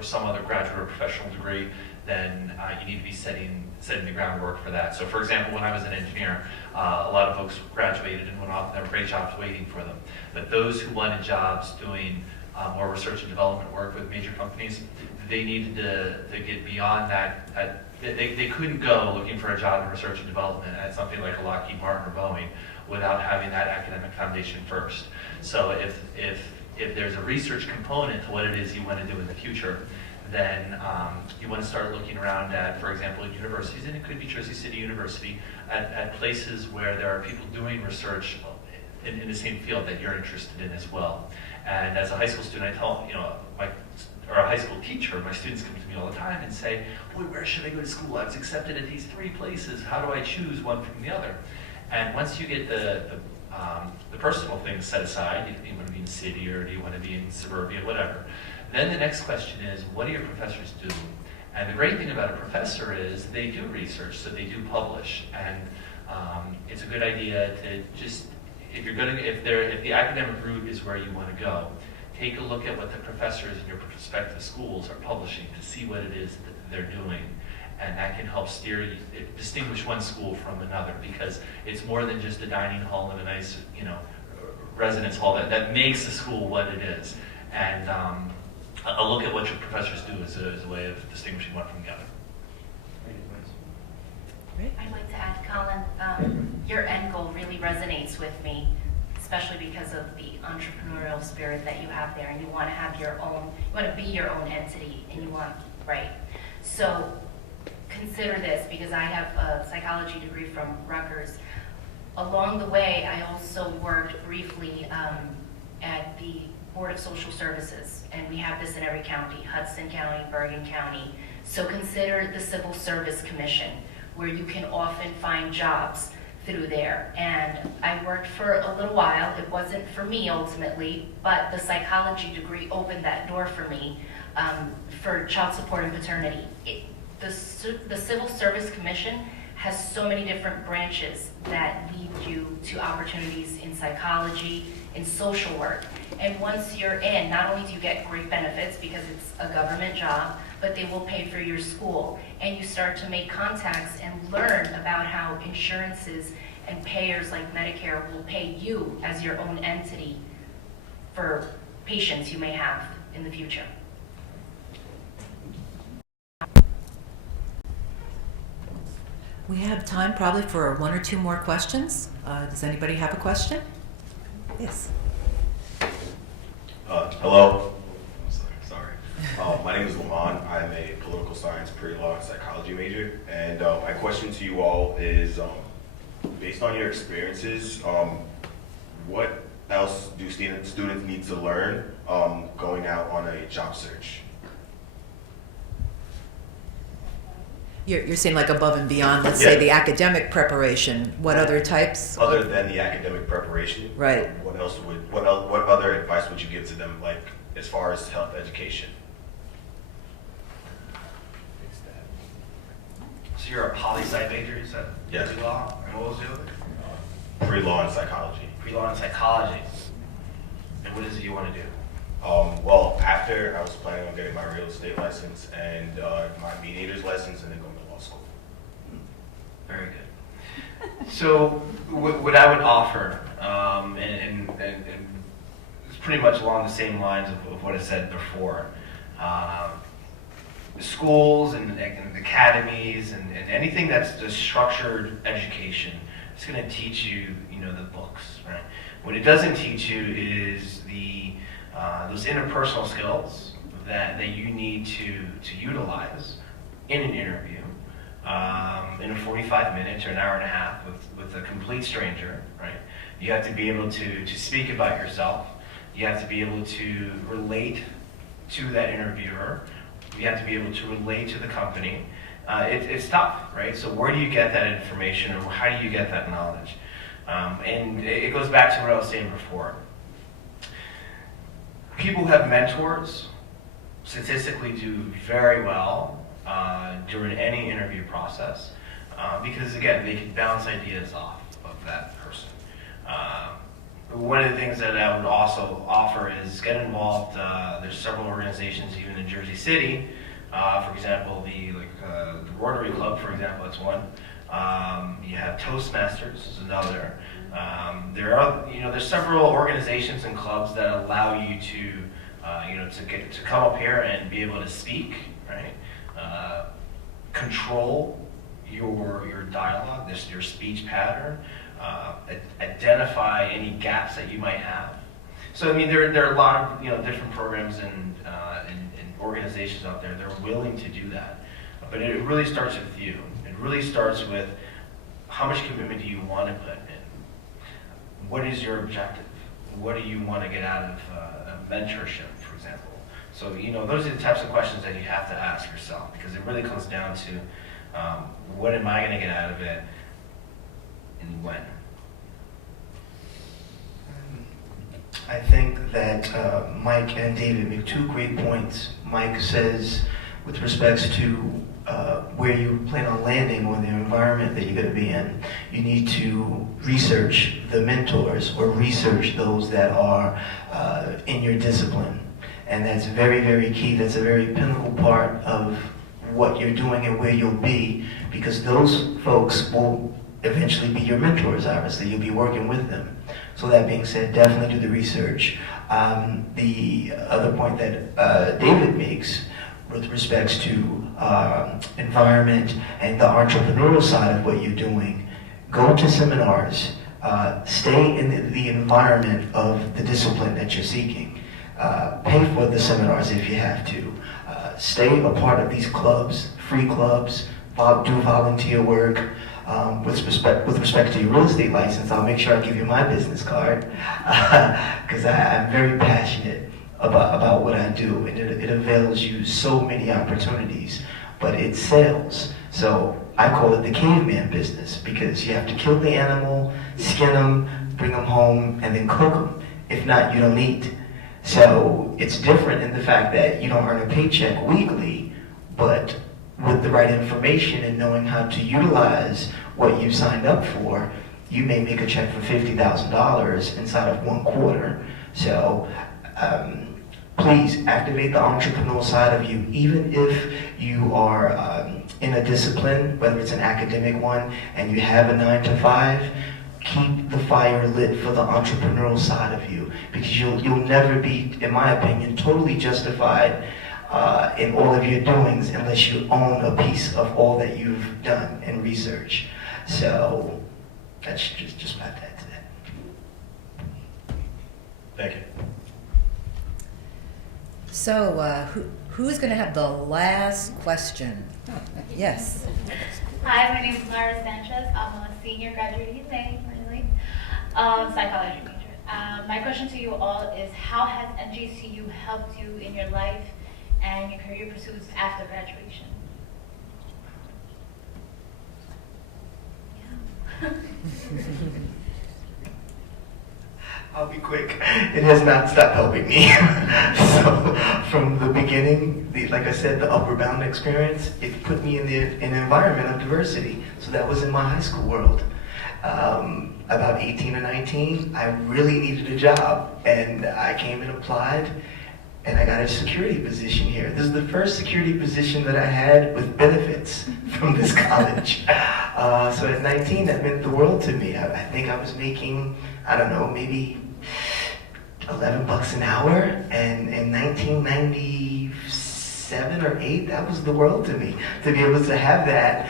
some other graduate or professional degree, then you need to be setting the groundwork for that. So for example, when I was an engineer, a lot of folks graduated and went off and there were great jobs waiting for them. But those who wanted jobs doing more research and development work with major companies, they needed to get beyond that. They couldn't go looking for a job in research and development at something like a Lockheed Martin or Boeing without having that academic foundation first. So if there's a research component to what it is you want to do in the future, then you want to start looking around at, for example, at universities, and it could be Jersey City University, at places where there are people doing research in the same field that you're interested in as well. And as a high school student, I tell, you know, or a high school teacher, my students come to me all the time and say, boy, where should I go to school? I was accepted at these 3 places. How do I choose one from the other? And once you get the personal things set aside, do you want to be in the city or do you want to be in suburbia, whatever. Then the next question is, what do your professors do? And the great thing about a professor is they do research, so they do publish. And it's a good idea to just, if the academic route is where you want to go, take a look at what the professors in your prospective schools are publishing to see what it is that they're doing. And that can help distinguish one school from another, because it's more than just a dining hall and a nice, you know, residence hall that makes the school what it is. And a look at what your professors do is a way of distinguishing one from the other. I'd like to add, Colin, your end goal really resonates with me, especially because of the entrepreneurial spirit that you have there, and you want to have your own, you want to be your own entity, and you want, right? So consider this, because I have a psychology degree from Rutgers. Along the way, I also worked briefly at the Board of Social Services, and we have this in every county, Hudson County, Bergen County. So consider the Civil Service Commission, where you can often find jobs through there. And I worked for a little while. It wasn't for me ultimately, but the psychology degree opened that door for me for child support and paternity. The Civil Service Commission has so many different branches that lead you to opportunities in psychology, in social work. And once you're in, not only do you get great benefits because it's a government job, but they will pay for your school. And you start to make contacts and learn about how insurances and payers like Medicare will pay you as your own entity for patients you may have in the future. We have time probably for 1 or 2 more questions. Does anybody have a question? Yes. Hello. Sorry. My name is Lamont. I'm a political science, pre-law, and psychology major. And my question to you all is, based on your experiences, what else do students need to learn going out on a job search? You're saying like above and beyond, let's say the academic preparation. What other types? Other than the academic preparation, right? What other advice would you give to them, like as far as health education? So you're a poli-sci major, you said? Yes. Pre-law, and what was the other? Pre-law and psychology. Pre-law and psychology. And what is it you want to do? Well, after I was planning on getting my real estate license and my mediator's license, and then going to law school. Very good. So what I would offer, and it's pretty much along the same lines of what I said before. Schools and academies and anything that's the structured education, it's going to teach you, the books, right? What it doesn't teach you is those interpersonal skills that you need to utilize in an interview, in a 45 minutes or an hour and a half with a complete stranger, right? You have to be able to speak about yourself. You have to be able to relate to that interviewer. You have to be able to relate to the company. It's tough, right? So where do you get that information, or how do you get that knowledge? And it goes back to what I was saying before. People who have mentors statistically do very well during any interview process because, again, they can bounce ideas off of that person. One of the things that I would also offer is get involved. There's several organizations, even in Jersey City. For example, the Rotary Club, for example, that's one. You have Toastmasters is another. There's several organizations and clubs that allow you to come up here and be able to speak, right? Control your dialogue, your speech pattern. Identify any gaps that you might have. So I mean, there are a lot of different programs and organizations out there that are willing to do that. But it really starts with you. It really starts with how much commitment do you want to put in? What is your objective? What do you want to get out of a mentorship, for example? So those are the types of questions that you have to ask yourself, because it really comes down to what am I going to get out of it, and when? I think that Mike and David make two great points. Mike says, with respects to where you plan on landing or the environment that you're going to be in, you need to research the mentors or research those that are in your discipline. And that's very, very key. That's a very pinnacle part of what you're doing and where you'll be, because those folks will eventually be your mentors, obviously. You'll be working with them. So that being said, definitely do the research. The other point that David makes with respects to environment and the entrepreneurial side of what you're doing, go to seminars, stay in the environment of the discipline that you're seeking. Pay for the seminars if you have to. Stay a part of these clubs, free clubs, do volunteer work. With respect to your real estate license, I'll make sure I give you my business card because I'm very passionate about what I do, and it avails you so many opportunities, but it's sales. So I call it the caveman business, because you have to kill the animal, skin them, bring them home, and then cook them. If not, you don't eat. So it's different in the fact that you don't earn a paycheck weekly, but with the right information and knowing how to utilize what you signed up for, you may make a check for $50,000 inside of 1 quarter. So please activate the entrepreneurial side of you, even if you are in a discipline, whether it's an academic one, and you have a 9 to 5, keep the fire lit for the entrepreneurial side of you, because you'll never be, in my opinion, totally justified in all of your doings unless you own a piece of all that you've done in research. So that's just my take to that. Thank you. So who's going to have the last question? Yes. Hi, my name is Lara Sanchez. I'm a senior graduating in May, really, psychology major. My question to you all is, how has NJCU helped you in your life and your career pursuits after graduation? Yeah. I'll be quick. It has not stopped helping me. So from the beginning, like I said, the Upward Bound experience, it put me in an environment of diversity. So that was in my high school world. About 18 or 19, I really needed a job, and I came and applied, and I got a security position here. This is the first security position that I had with benefits from this college. So at 19, that meant the world to me. I think I was making, I don't know, maybe $11 an hour, and in 1997 or 8, that was the world to me, to be able to have that,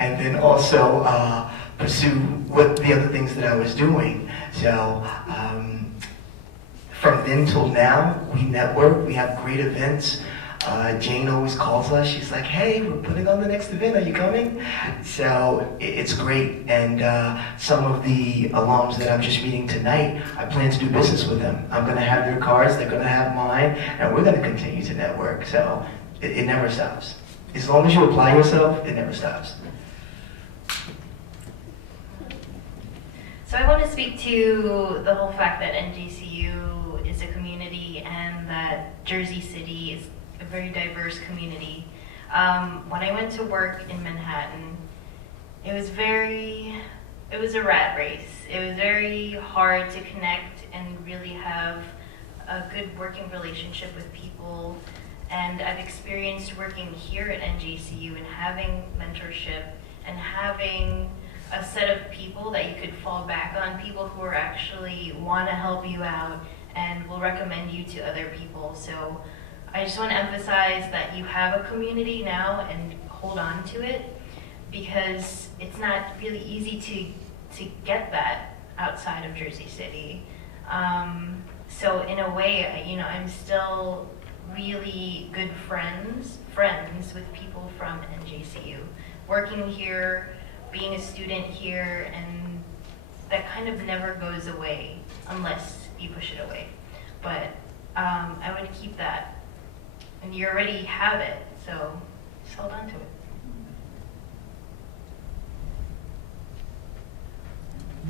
and then also pursue what the other things that I was doing. So from then till now, we network, we have great events. Jane always calls us. She's like, hey, we're putting on the next event. Are you coming? So it's great. And some of the alums that I'm just meeting tonight, I plan to do business with them. I'm going to have their cards. They're going to have mine. And we're going to continue to network. So it never stops. As long as you apply yourself, it never stops. So I want to speak to the whole fact that NJCU is a community and that Jersey City is a very diverse community. When I went to work in Manhattan, it was a rat race. It was very hard to connect and really have a good working relationship with people. And I've experienced working here at NJCU and having mentorship and having a set of people that you could fall back on, people who are actually want to help you out and will recommend you to other people. So I just want to emphasize that you have a community now and hold on to it, because it's not really easy to get that outside of Jersey City. So in a way, I'm still really good friends with people from NJCU, working here, being a student here, and that kind of never goes away unless you push it away. But I would keep that. And you already have it, so just hold on to it.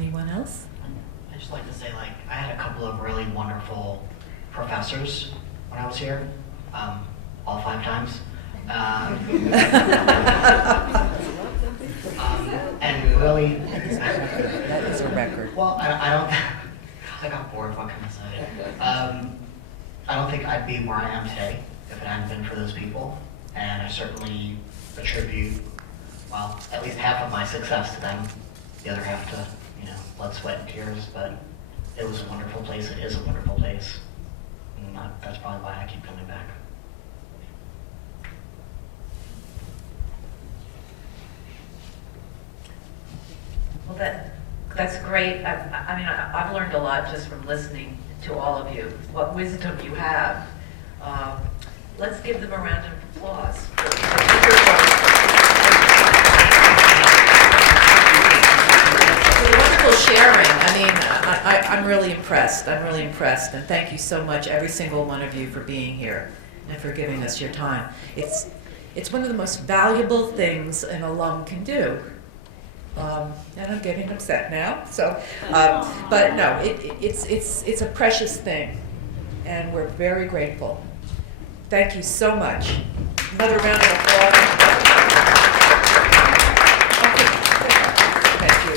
Anyone else? I'd just like to say, I had a couple of really wonderful professors when I was here, all 5 times. And really, that is a record. Well, I don't. I got bored. What can I say? I don't think I'd be where I am today if it hadn't been for those people, and I certainly attribute, well, at least half of my success to them. The other half to, blood, sweat, and tears. But it was a wonderful place. It is a wonderful place, and that's probably why I keep coming back. Well, that's great. I've learned a lot just from listening to all of you, what wisdom you have. Let's give them a round of applause. For the wonderful sharing. I'm really impressed. I'm really impressed. And thank you so much, every single one of you, for being here and for giving us your time. It's one of the most valuable things an alum can do. And I'm getting upset now. So, but no, it's a precious thing, and we're very grateful. Thank you so much. Another round of applause. Thank you.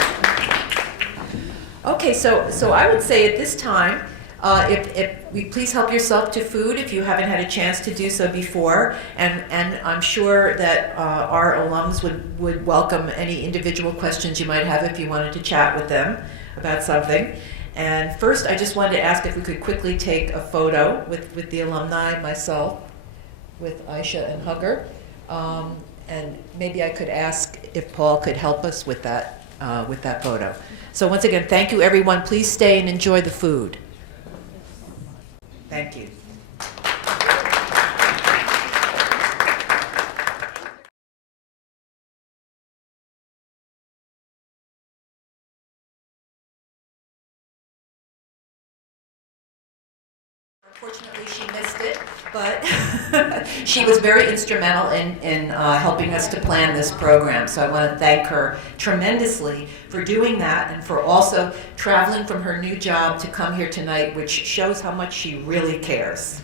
Okay, so I would say at this time, if we please help yourself to food if you haven't had a chance to do so before, and I'm sure that our alums would welcome any individual questions you might have if you wanted to chat with them about something. And first, I just wanted to ask if we could quickly take a photo with the alumni, myself, with Aisha and Hugger, and maybe I could ask if Paul could help us with that photo. So once again, thank you, everyone. Please stay and enjoy the food. Thank you. Unfortunately, she missed it, but she was very instrumental in helping us to plan this program. So I want to thank her tremendously for doing that and for also traveling from her new job to come here tonight, which shows how much she really cares.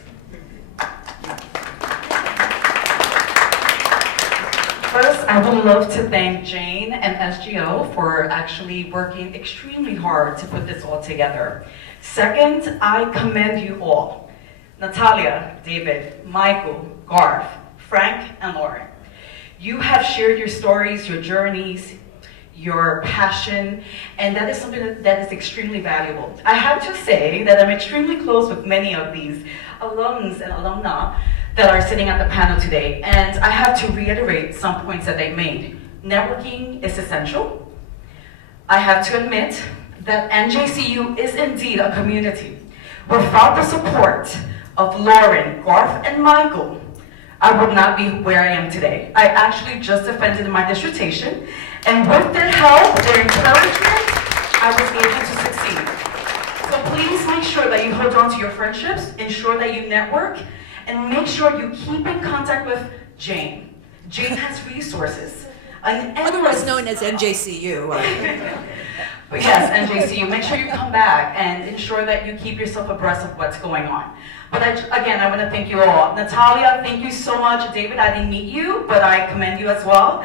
First, I would love to thank Jane and SGO for actually working extremely hard to put this all together. Second, I commend you all. Natalia, David, Michael, Garth, Frank, and Lauren. You have shared your stories, your journeys, your passion, and that is something that is extremely valuable. I have to say that I'm extremely close with many of these alums and alumna that are sitting at the panel today, and I have to reiterate some points that they made. Networking is essential. I have to admit that NJCU is indeed a community. Without the support of Lauren, Garth, and Michael, I would not be where I am today. I actually just defended my dissertation, and with their help, their encouragement, I was able to succeed. So please make sure that you hold on to your friendships, ensure that you network, and make sure you keep in contact with Jane. Jane has resources. Otherwise known as NJCU. But yes, NJCU, make sure you come back and ensure that you keep yourself abreast of what's going on. But again, I want to thank you all. Natalia, thank you so much. David, I didn't meet you, but I commend you as well.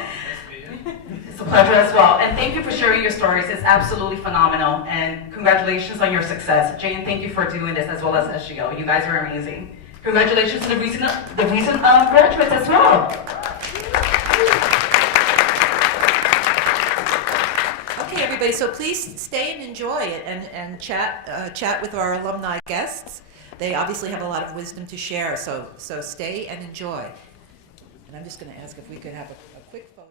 It's a pleasure as well. And thank you for sharing your stories. It's absolutely phenomenal. And congratulations on your success. Jane, thank you for doing this as well as SGO. You guys are amazing. Congratulations to the recent graduates as well. Okay, everybody, so please stay and enjoy it and chat with our alumni guests. They obviously have a lot of wisdom to share, so stay and enjoy. And I'm just going to ask if we could have a quick photo.